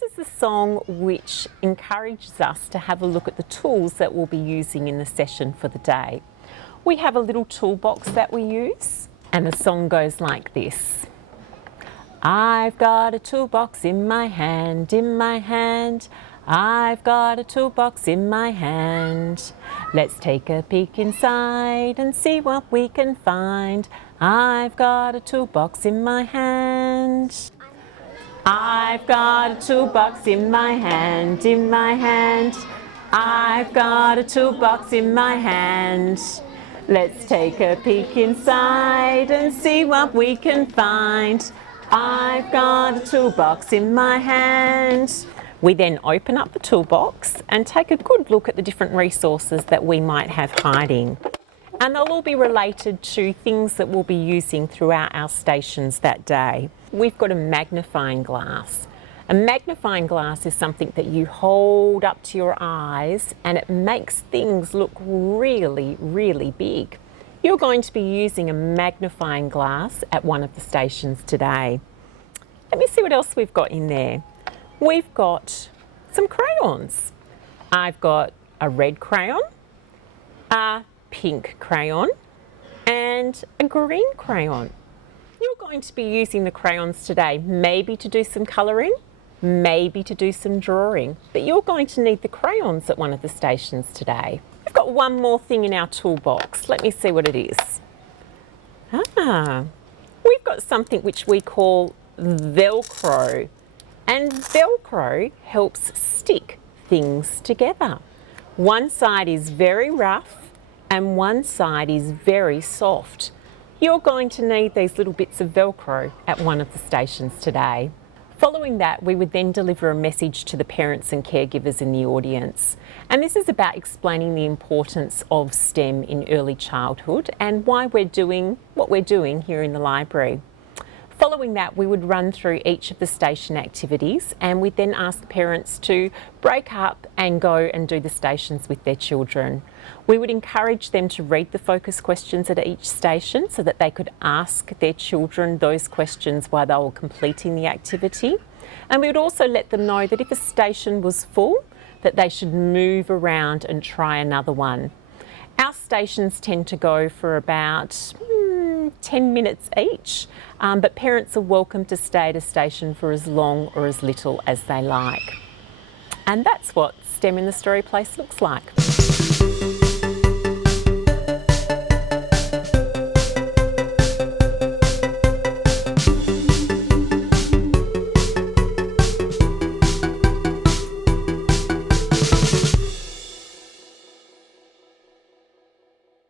This is the song which encourages us to have a look at the tools that we'll be using in the session for the day. We have a little toolbox that we use, and the song goes like this. I've got a toolbox in my hand, in my hand. I've got a toolbox in my hand. Let's take a peek inside and see what we can find. I've got a toolbox in my hand. I've got a toolbox in my hand, in my hand. I've got a toolbox in my hand. Let's take a peek inside and see what we can find. I've got a toolbox in my hand. We then open up the toolbox and take a good look at the different resources that we might have hiding. And they'll all be related to things that we'll be using throughout our stations that day. We've got a magnifying glass. A magnifying glass is something that you hold up to your eyes and it makes things look really, really big. You're going to be using a magnifying glass at one of the stations today. Let me see what else we've got in there. We've got some crayons. I've got a red crayon, a pink crayon, and a green crayon. You're going to be using the crayons today, maybe to do some colouring, maybe to do some drawing, but you're going to need the crayons at one of the stations today. We've got one more thing in our toolbox. Let me see what it is. We've got something which we call Velcro, and Velcro helps stick things together. One side is very rough and one side is very soft. You're going to need these little bits of Velcro at one of the stations today. Following that, we would then deliver a message to the parents and caregivers in the audience. And this is about explaining the importance of STEM in early childhood and why we're doing what we're doing here in the library. Following that, we would run through each of the station activities and we'd then ask parents to break up and go and do the stations with their children. We would encourage them to read the focus questions at each station so that they could ask their children those questions while they were completing the activity. And we would also let them know that if a station was full, that they should move around and try another one. Our stations tend to go for about 10 minutes each, but parents are welcome to stay at a station for as long or as little as they like. And that's what STEM in the Story Place looks like.